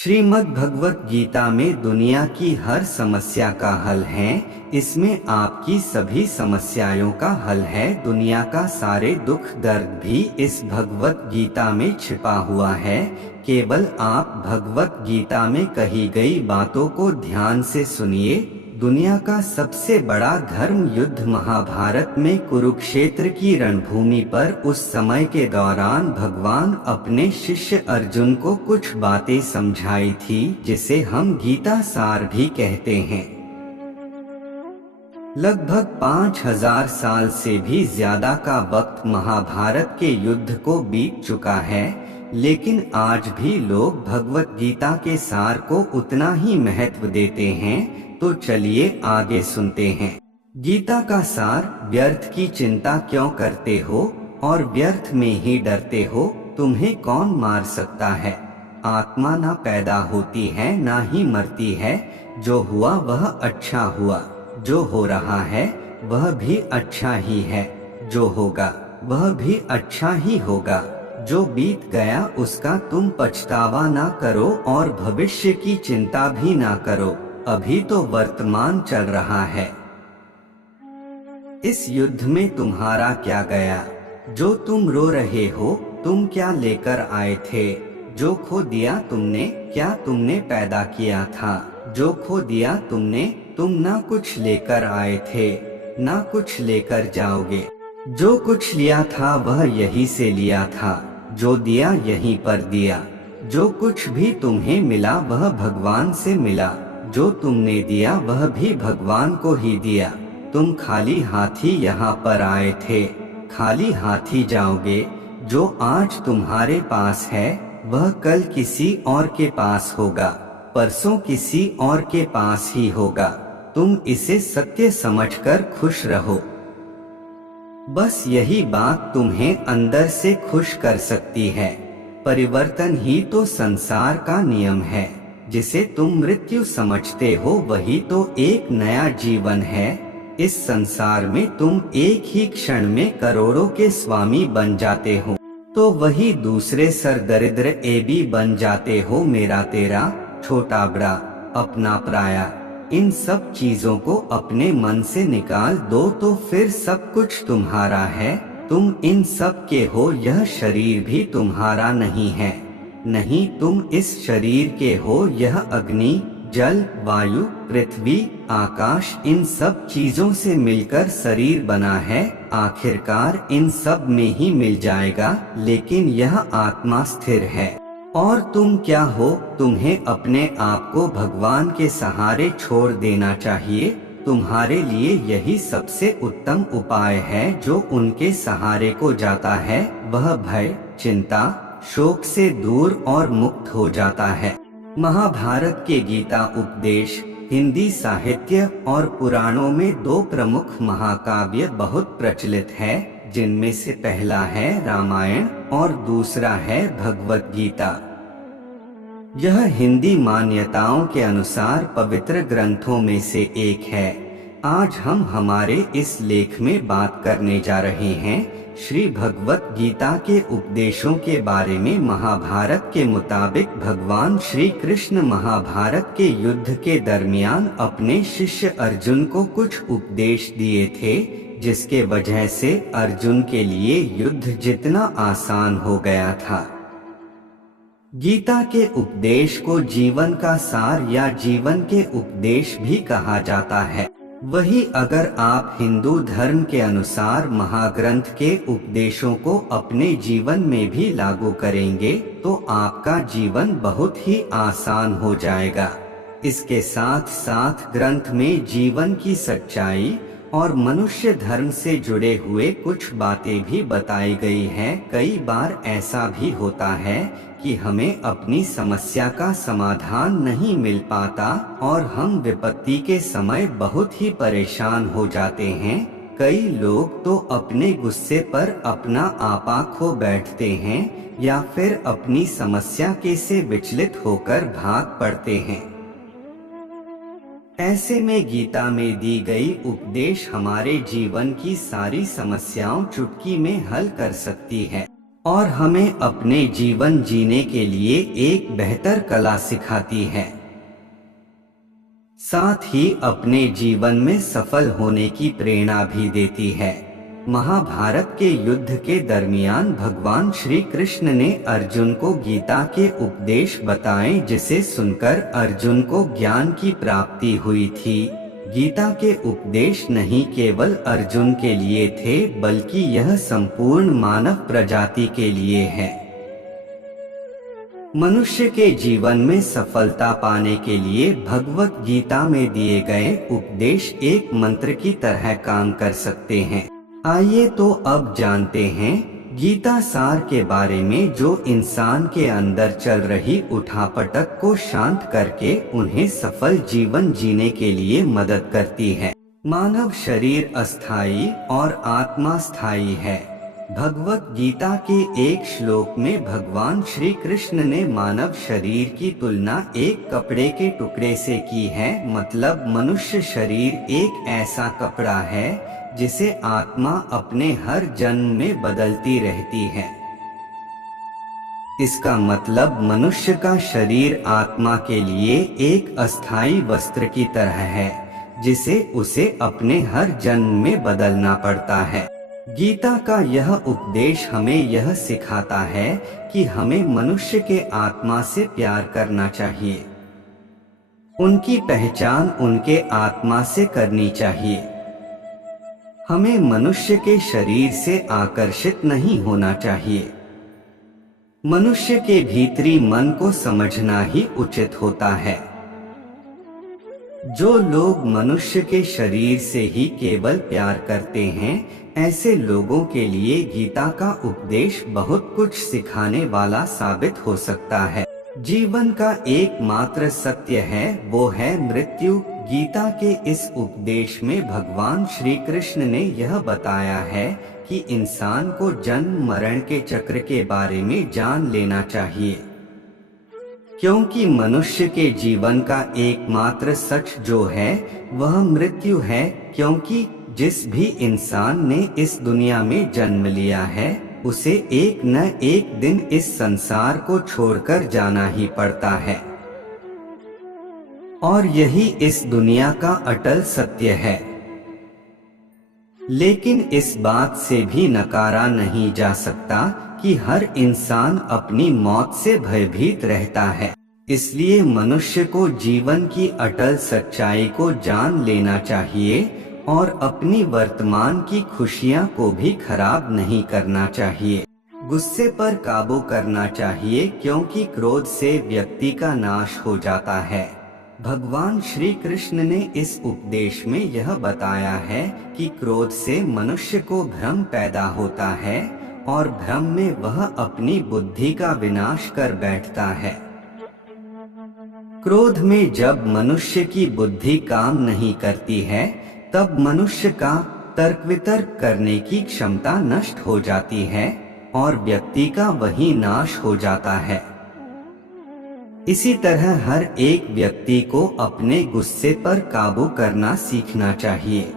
श्रीमद् भगवत गीता में दुनिया की हर समस्या का हल है। इसमें आपकी सभी समस्याओं का हल है। दुनिया का सारे दुख दर्द भी इस भगवत गीता में छिपा हुआ है। केवल आप भगवत गीता में कही गई बातों को ध्यान से सुनिए। दुनिया का सबसे बड़ा धर्म युद्ध महाभारत में कुरुक्षेत्र की रणभूमि पर उस समय के दौरान भगवान अपने शिष्य अर्जुन को कुछ बातें समझाई थी, जिसे हम गीता सार भी कहते हैं। लगभग 5000 साल से भी ज्यादा का वक्त महाभारत के युद्ध को बीत चुका है, लेकिन आज भी लोग भगवत गीता के सार को उतना ही महत्व देते हैं। तो चलिए आगे सुनते हैं। गीता का सार। व्यर्थ की चिंता क्यों करते हो और व्यर्थ में ही डरते हो? तुम्हें कौन मार सकता है? आत्मा ना पैदा होती है ना ही मरती है। जो हुआ वह अच्छा हुआ, जो हो रहा है वह भी अच्छा ही है, जो होगा वह भी अच्छा ही होगा। जो बीत गया उसका तुम पछतावा ना करो और भविष्य की चिंता भी ना करो। अभी तो वर्तमान चल रहा है। इस युद्ध में तुम्हारा क्या गया? जो तुम रो रहे हो, तुम क्या लेकर आए थे? जो खो दिया तुमने, क्या तुमने पैदा किया था? जो खो दिया तुमने, तुम ना कुछ लेकर आए थे, ना कुछ लेकर जाओगे। जो कुछ लिया था वह यहीं से लिया था, जो दिया यहीं पर दिया। जो कुछ भी तुम्हें मिला वह भगवान से मिला। जो तुमने दिया वह भी भगवान को ही दिया। तुम खाली हाथी यहाँ पर आए थे, खाली हाथी जाओगे। जो आज तुम्हारे पास है वह कल किसी और के पास होगा, परसों किसी और के पास ही होगा। तुम इसे सत्य समझकर खुश रहो। बस यही बात तुम्हें अंदर से खुश कर सकती है। परिवर्तन ही तो संसार का नियम है। जिसे तुम मृत्यु समझते हो वही तो एक नया जीवन है। इस संसार में तुम एक ही क्षण में करोड़ों के स्वामी बन जाते हो, तो वही दूसरे सर दरिद्र एबी बन जाते हो। मेरा तेरा, छोटा बड़ा, अपना पराया, इन सब चीजों को अपने मन से निकाल दो तो फिर सब कुछ तुम्हारा है। तुम इन सब के हो, यह शरीर भी तुम्हारा नहीं है। नहीं, तुम इस शरीर के हो। यह अग्नि, जल, वायु, पृथ्वी, आकाश, इन सब चीजों से मिलकर शरीर बना है। आखिरकार इन सब में ही मिल जाएगा, लेकिन यह आत्मा स्थिर है। और तुम क्या हो? तुम्हें अपने आप को भगवान के सहारे छोड़ देना चाहिए। तुम्हारे लिए यही सबसे उत्तम उपाय है। जो उनके सहारे को जाता है वह भय, चिंता, शोक से दूर और मुक्त हो जाता है। महाभारत के गीता उपदेश हिंदी साहित्य और पुराणों में दो प्रमुख महाकाव्य बहुत प्रचलित है, जिनमें से पहला है रामायण और दूसरा है भगवत गीता। यह हिंदी मान्यताओं के अनुसार पवित्र ग्रंथों में से एक है। आज हम हमारे इस लेख में बात करने जा रहे हैं श्री भगवत गीता के उपदेशों के बारे में। महाभारत के मुताबिक भगवान श्री कृष्ण महाभारत के युद्ध के दरमियान अपने शिष्य अर्जुन को कुछ उपदेश दिए थे, जिसके वजह से अर्जुन के लिए युद्ध जितना आसान हो गया था। गीता के उपदेश को जीवन का सार या जीवन के उपदेश भी कहा जाता है। वही अगर आप हिंदू धर्म के अनुसार महाग्रंथ के उपदेशों को अपने जीवन में भी लागू करेंगे तो आपका जीवन बहुत ही आसान हो जाएगा। इसके साथ साथ ग्रंथ में जीवन की सच्चाई और मनुष्य धर्म से जुड़े हुए कुछ बातें भी बताई गई हैं। कई बार ऐसा भी होता है कि हमें अपनी समस्या का समाधान नहीं मिल पाता और हम विपत्ति के समय बहुत ही परेशान हो जाते हैं। कई लोग तो अपने गुस्से पर अपना आपा खो बैठते हैं या फिर अपनी समस्या के से विचलित होकर भाग पड़ते हैं। ऐसे में गीता में दी गई उपदेश हमारे जीवन की सारी समस्याओं चुटकी में हल कर सकती है। और हमें अपने जीवन जीने के लिए एक बेहतर कला सिखाती है। साथ ही अपने जीवन में सफल होने की प्रेरणा भी देती है। महाभारत के युद्ध के दरमियान भगवान श्री कृष्ण ने अर्जुन को गीता के उपदेश बताए, जिसे सुनकर अर्जुन को ज्ञान की प्राप्ति हुई थी। गीता के उपदेश नहीं केवल अर्जुन के लिए थे, बल्कि यह संपूर्ण मानव प्रजाति के लिए है। मनुष्य के जीवन में सफलता पाने के लिए भगवत गीता में दिए गए उपदेश एक मंत्र की तरह काम कर सकते हैं। आइए तो अब जानते हैं गीता सार के बारे में, जो इंसान के अंदर चल रही उठापटक को शांत करके उन्हें सफल जीवन जीने के लिए मदद करती है। मानव शरीर अस्थायी और आत्मा स्थायी है। भगवत गीता के एक श्लोक में भगवान श्री कृष्ण ने मानव शरीर की तुलना एक कपड़े के टुकड़े से की है। मतलब मनुष्य शरीर एक ऐसा कपड़ा है जिसे आत्मा अपने हर जन्म में बदलती रहती है। इसका मतलब मनुष्य का शरीर आत्मा के लिए एक अस्थायी वस्त्र की तरह है, जिसे उसे अपने हर जन्म में बदलना पड़ता है। गीता का यह उपदेश हमें यह सिखाता है कि हमें मनुष्य के आत्मा से प्यार करना चाहिए। उनकी पहचान उनके आत्मा से करनी चाहिए। हमें मनुष्य के शरीर से आकर्षित नहीं होना चाहिए। मनुष्य के भीतरी मन को समझना ही उचित होता है। जो लोग मनुष्य के शरीर से ही केवल प्यार करते हैं, ऐसे लोगों के लिए गीता का उपदेश बहुत कुछ सिखाने वाला साबित हो सकता है। जीवन का एकमात्र सत्य है वो है मृत्यु। गीता के इस उपदेश में भगवान श्री कृष्ण ने यह बताया है कि इंसान को जन्म मरण के चक्र के बारे में जान लेना चाहिए, क्योंकि मनुष्य के जीवन का एकमात्र सच जो है वह मृत्यु है। क्योंकि जिस भी इंसान ने इस दुनिया में जन्म लिया है, उसे एक न एक दिन इस संसार को छोड़कर जाना ही पड़ता है, और यही इस दुनिया का अटल सत्य है। लेकिन इस बात से भी नकारा नहीं जा सकता कि हर इंसान अपनी मौत से भयभीत रहता है। इसलिए मनुष्य को जीवन की अटल सच्चाई को जान लेना चाहिए और अपनी वर्तमान की खुशियां को भी खराब नहीं करना चाहिए। गुस्से पर काबू करना चाहिए, क्योंकि क्रोध से व्यक्ति का नाश हो जाता है। भगवान श्री कृष्ण ने इस उपदेश में यह बताया है कि क्रोध से मनुष्य को भ्रम पैदा होता है और भ्रम में वह अपनी बुद्धि का विनाश कर बैठता है। क्रोध में जब मनुष्य की बुद्धि काम नहीं करती है, तब मनुष्य का तर्क वितर्क करने की क्षमता नष्ट हो जाती है और व्यक्ति का वही नाश हो जाता है। इसी तरह हर एक व्यक्ति को अपने गुस्से पर काबू करना सीखना चाहिए।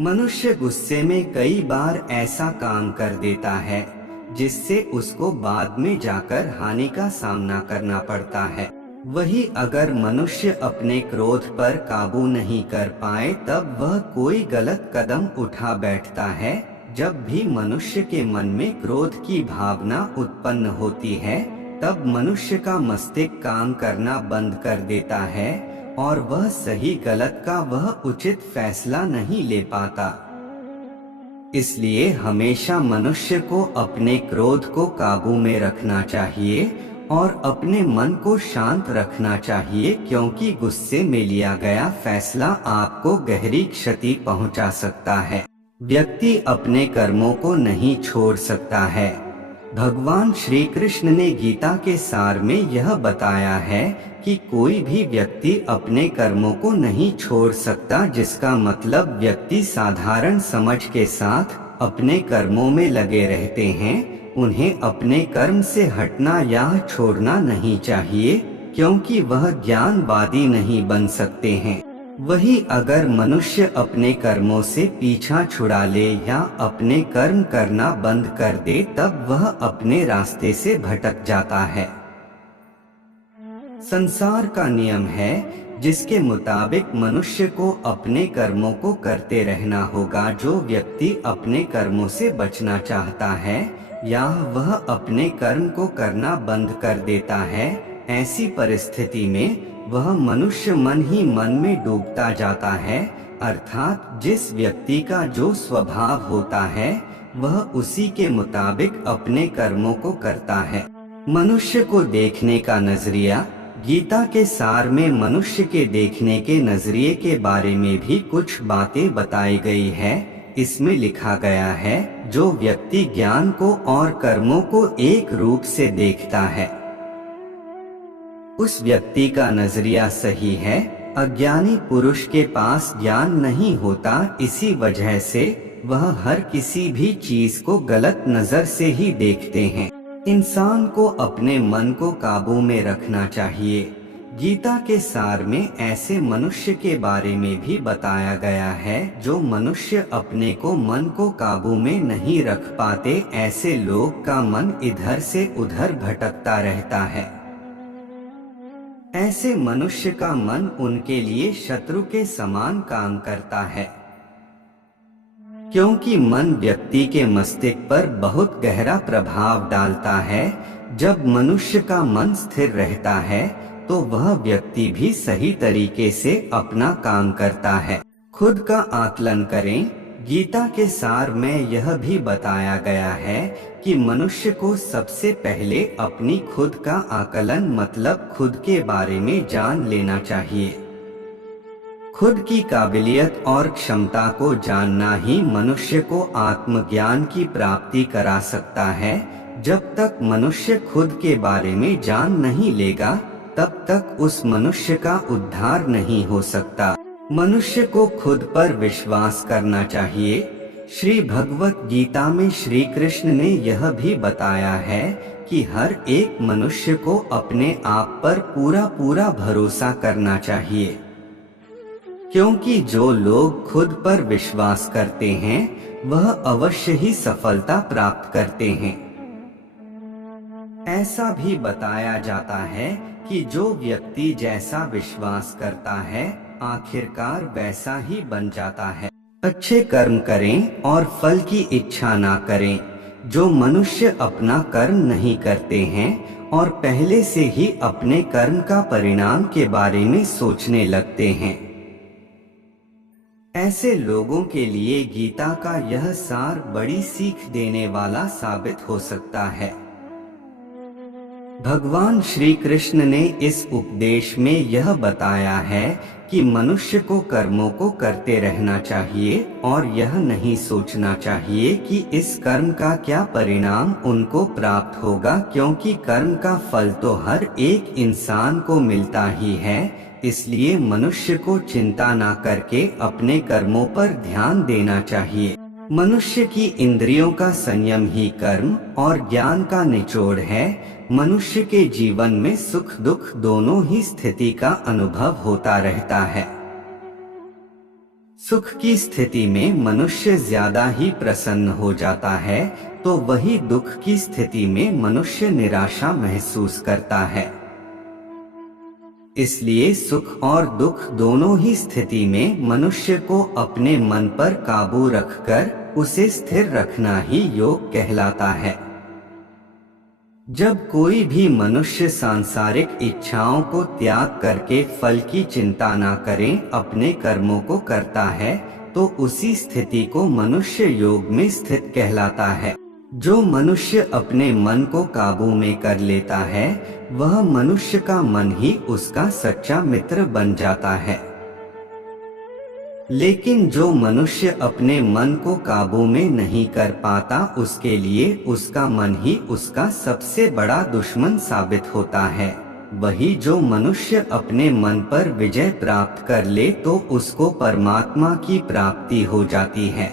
मनुष्य गुस्से में कई बार ऐसा काम कर देता है जिससे उसको बाद में जाकर हानि का सामना करना पड़ता है। वही अगर मनुष्य अपने क्रोध पर काबू नहीं कर पाए, तब वह कोई गलत कदम उठा बैठता है। जब भी मनुष्य के मन में क्रोध की भावना उत्पन्न होती है, तब मनुष्य का मस्तिष्क काम करना बंद कर देता है और वह सही गलत का वह उचित फैसला नहीं ले पाता। इसलिए हमेशा मनुष्य को अपने क्रोध को काबू में रखना चाहिए और अपने मन को शांत रखना चाहिए, क्योंकि गुस्से में लिया गया फैसला आपको गहरी क्षति पहुंचा सकता है। व्यक्ति अपने कर्मों को नहीं छोड़ सकता है। भगवान श्री कृष्ण ने गीता के सार में यह बताया है कि कोई भी व्यक्ति अपने कर्मों को नहीं छोड़ सकता, जिसका मतलब व्यक्ति साधारण समझ के साथ अपने कर्मों में लगे रहते हैं। उन्हें अपने कर्म से हटना या छोड़ना नहीं चाहिए, क्योंकि वह ज्ञानवादी नहीं बन सकते हैं। वही अगर मनुष्य अपने कर्मों से पीछा छुड़ा ले या अपने कर्म करना बंद कर दे तब वह अपने रास्ते से भटक जाता है। संसार का नियम है जिसके मुताबिक मनुष्य को अपने कर्मों को करते रहना होगा। जो व्यक्ति अपने कर्मों से बचना चाहता है या वह अपने कर्म को करना बंद कर देता है, ऐसी परिस्थिति में वह मनुष्य मन ही मन में डूबता जाता है। अर्थात जिस व्यक्ति का जो स्वभाव होता है वह उसी के मुताबिक अपने कर्मों को करता है। मनुष्य को देखने का नजरिया। गीता के सार में मनुष्य के देखने के नजरिए के बारे में भी कुछ बातें बताई गई है। इसमें लिखा गया है, जो व्यक्ति ज्ञान को और कर्मों को एक रूप से देखता है उस व्यक्ति का नजरिया सही है। अज्ञानी पुरुष के पास ज्ञान नहीं होता, इसी वजह से वह हर किसी भी चीज को गलत नजर से ही देखते हैं। इंसान को अपने मन को काबू में रखना चाहिए। गीता के सार में ऐसे मनुष्य के बारे में भी बताया गया है जो मनुष्य अपने को मन को काबू में नहीं रख पाते। ऐसे लोग का मन इधर से उधर भटकता रहता है। ऐसे मनुष्य का मन उनके लिए शत्रु के समान काम करता है, क्योंकि मन व्यक्ति के मस्तिष्क पर बहुत गहरा प्रभाव डालता है। जब मनुष्य का मन स्थिर रहता है तो वह व्यक्ति भी सही तरीके से अपना काम करता है। खुद का आकलन करें। गीता के सार में यह भी बताया गया है कि मनुष्य को सबसे पहले अपनी खुद का आकलन मतलब खुद के बारे में जान लेना चाहिए। खुद की काबिलियत और क्षमता को जानना ही मनुष्य को आत्मज्ञान की प्राप्ति करा सकता है। जब तक मनुष्य खुद के बारे में जान नहीं लेगा तब तक उस मनुष्य का उद्धार नहीं हो सकता। मनुष्य को खुद पर विश्वास करना चाहिए। श्री भगवत गीता में श्री कृष्ण ने यह भी बताया है कि हर एक मनुष्य को अपने आप पर पूरा पूरा भरोसा करना चाहिए, क्योंकि जो लोग खुद पर विश्वास करते हैं वह अवश्य ही सफलता प्राप्त करते हैं। ऐसा भी बताया जाता है कि जो व्यक्ति जैसा विश्वास करता है आखिरकार वैसा ही बन जाता है। अच्छे कर्म करें और फल की इच्छा ना करें। जो मनुष्य अपना कर्म नहीं करते हैं और पहले से ही अपने कर्म का परिणाम के बारे में सोचने लगते हैं, ऐसे लोगों के लिए गीता का यह सार बड़ी सीख देने वाला साबित हो सकता है। भगवान श्री कृष्ण ने इस उपदेश में यह बताया है कि मनुष्य को कर्मों को करते रहना चाहिए और यह नहीं सोचना चाहिए कि इस कर्म का क्या परिणाम उनको प्राप्त होगा, क्योंकि कर्म का फल तो हर एक इंसान को मिलता ही है। इसलिए मनुष्य को चिंता ना करके अपने कर्मों पर ध्यान देना चाहिए। मनुष्य की इंद्रियों का संयम ही कर्म और ज्ञान का निचोड़ है। मनुष्य के जीवन में सुख दुख दोनों ही स्थिति का अनुभव होता रहता है। सुख की स्थिति में मनुष्य ज्यादा ही प्रसन्न हो जाता है तो वही दुख की स्थिति में मनुष्य निराशा महसूस करता है। इसलिए सुख और दुख दोनों ही स्थिति में मनुष्य को अपने मन पर काबू रखकर उसे स्थिर रखना ही योग कहलाता है। जब कोई भी मनुष्य सांसारिक इच्छाओं को त्याग करके फल की चिंता ना करें अपने कर्मों को करता है तो उसी स्थिति को मनुष्य योग में स्थित कहलाता है। जो मनुष्य अपने मन को काबू में कर लेता है वह मनुष्य का मन ही उसका सच्चा मित्र बन जाता है। लेकिन जो मनुष्य अपने मन को काबू में नहीं कर पाता उसके लिए उसका मन ही उसका सबसे बड़ा दुश्मन साबित होता है। वही जो मनुष्य अपने मन पर विजय प्राप्त कर ले तो उसको परमात्मा की प्राप्ति हो जाती है।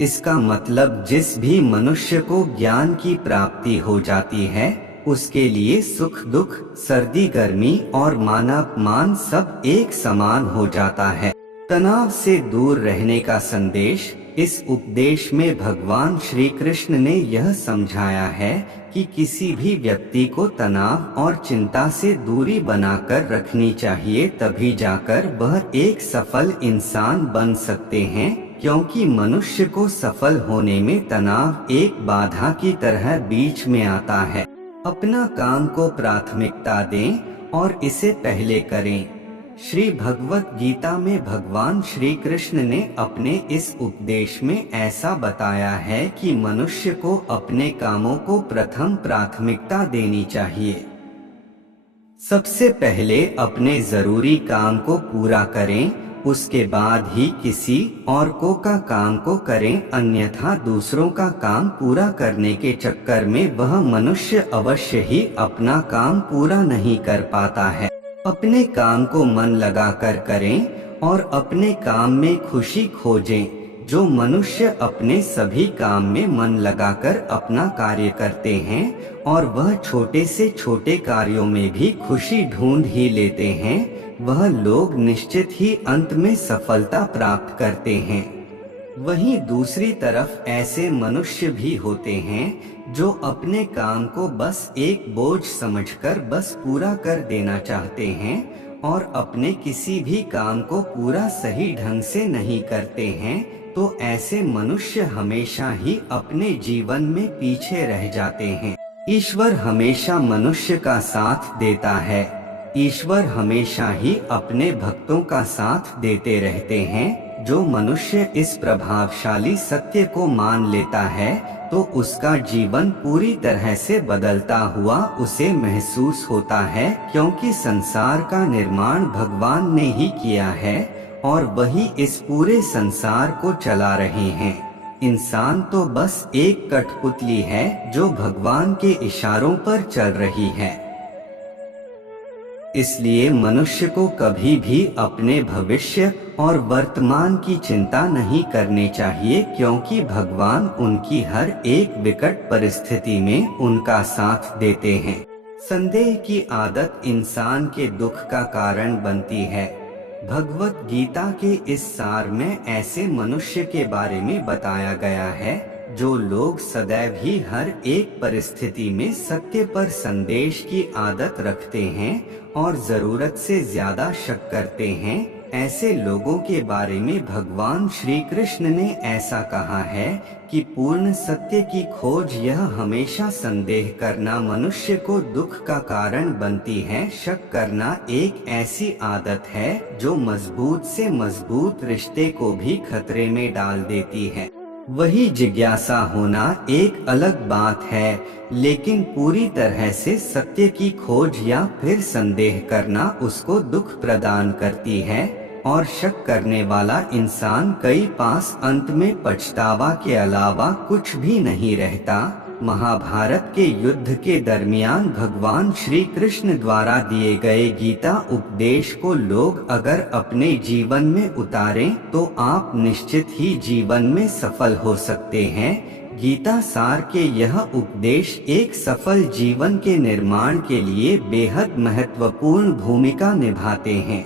इसका मतलब जिस भी मनुष्य को ज्ञान की प्राप्ति हो जाती है उसके लिए सुख दुख, सर्दी गर्मी और मान अपमान सब एक समान हो जाता है। तनाव से दूर रहने का संदेश। इस उपदेश में भगवान श्री कृष्ण ने यह समझाया है कि किसी भी व्यक्ति को तनाव और चिंता से दूरी बनाकर रखनी चाहिए, तभी जाकर वह एक सफल इंसान बन सकते हैं, क्योंकि मनुष्य को सफल होने में तनाव एक बाधा की तरह बीच में आता है। अपना काम को प्राथमिकता दें और इसे पहले करें। श्री भगवत गीता में भगवान श्री कृष्ण ने अपने इस उपदेश में ऐसा बताया है कि मनुष्य को अपने कामों को प्रथम प्राथमिकता देनी चाहिए। सबसे पहले अपने जरूरी काम को पूरा करें, उसके बाद ही किसी और का काम को करें, अन्यथा दूसरों का काम पूरा करने के चक्कर में वह मनुष्य अवश्य ही अपना काम पूरा नहीं कर पाता है। अपने काम को मन लगाकर करें और अपने काम में खुशी खोजें। जो मनुष्य अपने सभी काम में मन लगाकर अपना कार्य करते हैं और वह छोटे से छोटे कार्यों में भी खुशी ढूंढ ही लेते हैं, वह लोग निश्चित ही अंत में सफलता प्राप्त करते हैं। वहीं दूसरी तरफ ऐसे मनुष्य भी होते हैं जो अपने काम को बस एक बोझ समझकर बस पूरा कर देना चाहते हैं और अपने किसी भी काम को पूरा सही ढंग से नहीं करते हैं, तो ऐसे मनुष्य हमेशा ही अपने जीवन में पीछे रह जाते हैं। ईश्वर हमेशा मनुष्य का साथ देता है। ईश्वर हमेशा ही अपने भक्तों का साथ देते रहते हैं। जो मनुष्य इस प्रभावशाली सत्य को मान लेता है तो उसका जीवन पूरी तरह से बदलता हुआ उसे महसूस होता है, क्योंकि संसार का निर्माण भगवान ने ही किया है और वही इस पूरे संसार को चला रहे हैं। इंसान तो बस एक कठपुतली है जो भगवान के इशारों पर चल रही है। इसलिए मनुष्य को कभी भी अपने भविष्य और वर्तमान की चिंता नहीं करनी चाहिए, क्योंकि भगवान उनकी हर एक विकट परिस्थिति में उनका साथ देते हैं। संदेह की आदत इंसान के दुख का कारण बनती है। भगवत गीता के इस सार में ऐसे मनुष्य के बारे में बताया गया है जो लोग सदैव ही हर एक परिस्थिति में सत्य पर संदेश की आदत रखते हैं और जरूरत से ज्यादा शक करते हैं। ऐसे लोगों के बारे में भगवान श्री कृष्ण ने ऐसा कहा है कि पूर्ण सत्य की खोज यह हमेशा संदेह करना मनुष्य को दुख का कारण बनती है। शक करना एक ऐसी आदत है जो मजबूत से मजबूत रिश्ते को भी खतरे में डाल देती है। वही जिज्ञासा होना एक अलग बात है, लेकिन पूरी तरह से सत्य की खोज या फिर संदेह करना उसको दुख प्रदान करती है और शक करने वाला इंसान कई पास अंत में पछतावा के अलावा कुछ भी नहीं रहता। महाभारत के युद्ध के दरमियान भगवान श्री कृष्ण द्वारा दिए गए गीता उपदेश को लोग अगर अपने जीवन में उतारें तो आप निश्चित ही जीवन में सफल हो सकते हैं। गीता सार के यह उपदेश एक सफल जीवन के निर्माण के लिए बेहद महत्वपूर्ण भूमिका निभाते हैं।